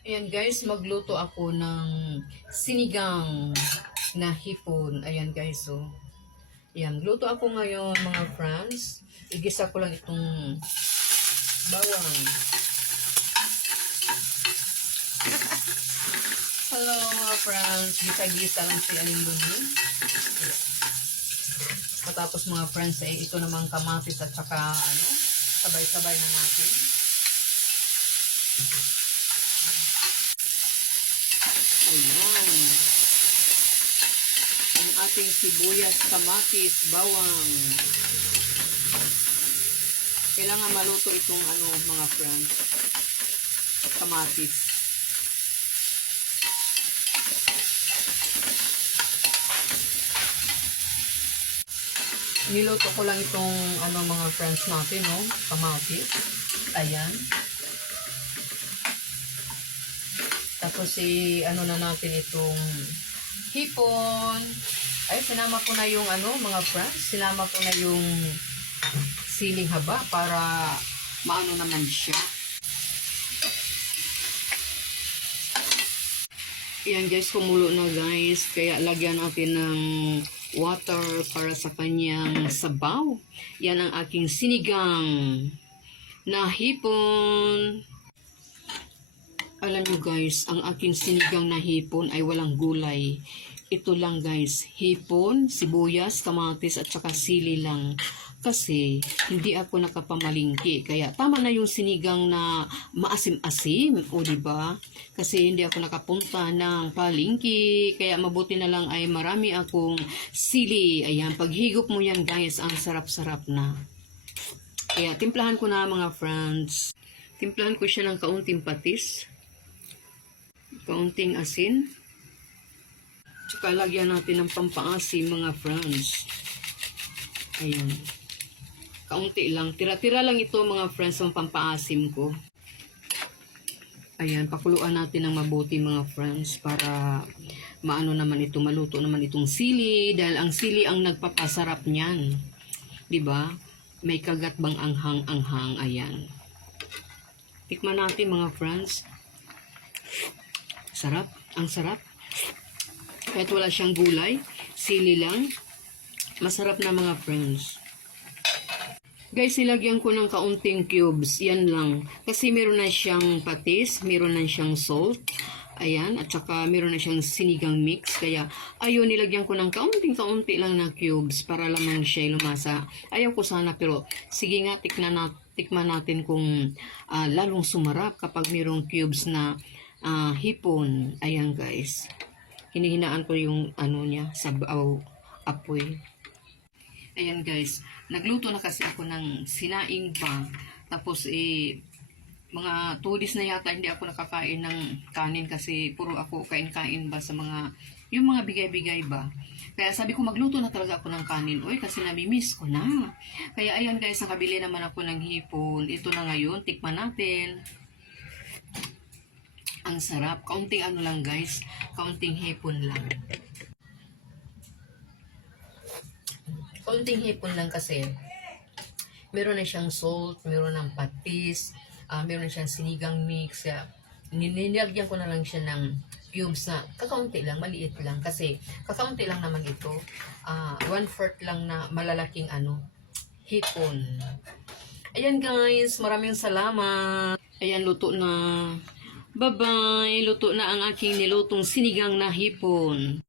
Ayan guys, magluto ako ng sinigang na hipon. Ayan guys, so. Ayan, luto ako ngayon mga friends. Igisa ko lang itong bawang. Hello mga friends, gisa-gisa lang si Aling Lumi. Matapos mga friends, ito namang kamatis at saka sabay-sabay na natin. Ayan. Ang ating sibuyas, kamatis, bawang. Kailangan maluto itong mga friends. Kamatis. Niluto ko lang itong mga friends natin, no? Kamatis. Ayan. Tapos na natin itong hipon. Ay, sinama ko na yung mga friends. Sinama ko na yung siling haba para maano naman siya. Ayan guys, kumulo na guys. Kaya lagyan natin ng water para sa kanyang sabaw. Yan ang aking sinigang na hipon. Alam nyo guys, ang aking sinigang na hipon ay walang gulay. Ito lang guys, hipon, sibuyas, kamatis at saka sili lang. Kasi hindi ako nakapamalingki. Kaya tama na yung sinigang na maasim-asim, o diba? Kasi hindi ako nakapunta ng palingki. Kaya mabuti na lang ay marami akong sili. Ayan, paghigop mo yan guys, ang sarap-sarap na. Kaya timplahan ko na mga friends. Timplahan ko siya ng kaunting patis. Kaunting asin. Tsaka lagyan natin ng pampaasim mga friends. Ayan. Kaunti lang. Tira-tira lang ito mga friends ang pampaasim ko. Ayan. Pakuluan natin ng mabuti mga friends para maano naman ito, maluto naman itong sili. Dahil ang sili ang nagpapasarap niyan. Diba? May kagat bang anghang-anghang. Ayan. Tikman natin mga friends. Sarap. Ang sarap. Kahit wala siyang gulay. Sili lang. Masarap na mga friends. Guys, nilagyan ko ng kaunting cubes. Yan lang. Kasi meron na siyang patis. Meron na siyang salt. Ayan. At saka meron na siyang sinigang mix. Kaya ayun, nilagyan ko ng kaunting-kaunti lang na cubes. Para lamang siya lumasa. Ayaw ko sana pero sige nga, tikman natin kung lalong sumarap kapag merong cubes na hipon. Ayan guys. Hinihinaan ko yung niya, sabaw, apoy. Ayan guys, nagluto na kasi ako ng sinaing ba. Tapos mga 2 days na yata hindi ako nakakain ng kanin kasi puro ako kain-kain ba sa yung mga bigay-bigay ba. Kaya sabi ko magluto na talaga ako ng kanin. Oy, kasi nami-miss ko na. Kaya ayan guys, nakabili naman ako ng hipon. Ito na ngayon, tikman natin. Ang sarap. Kaunting lang guys. Kaunting hipon lang. Kaunting hipon lang kasi meron na siyang salt, meron ng patis, meron na siyang sinigang mix. Kaya nilagyan ko na lang siya ng cubes na kakaunti lang, maliit lang. Kasi kakaunti lang naman ito. 1/4 lang na malalaking hipon. Ayan guys, maraming salamat. Ayan, luto na. Bye-bye. Luto na ang aking nilutong sinigang na hipon.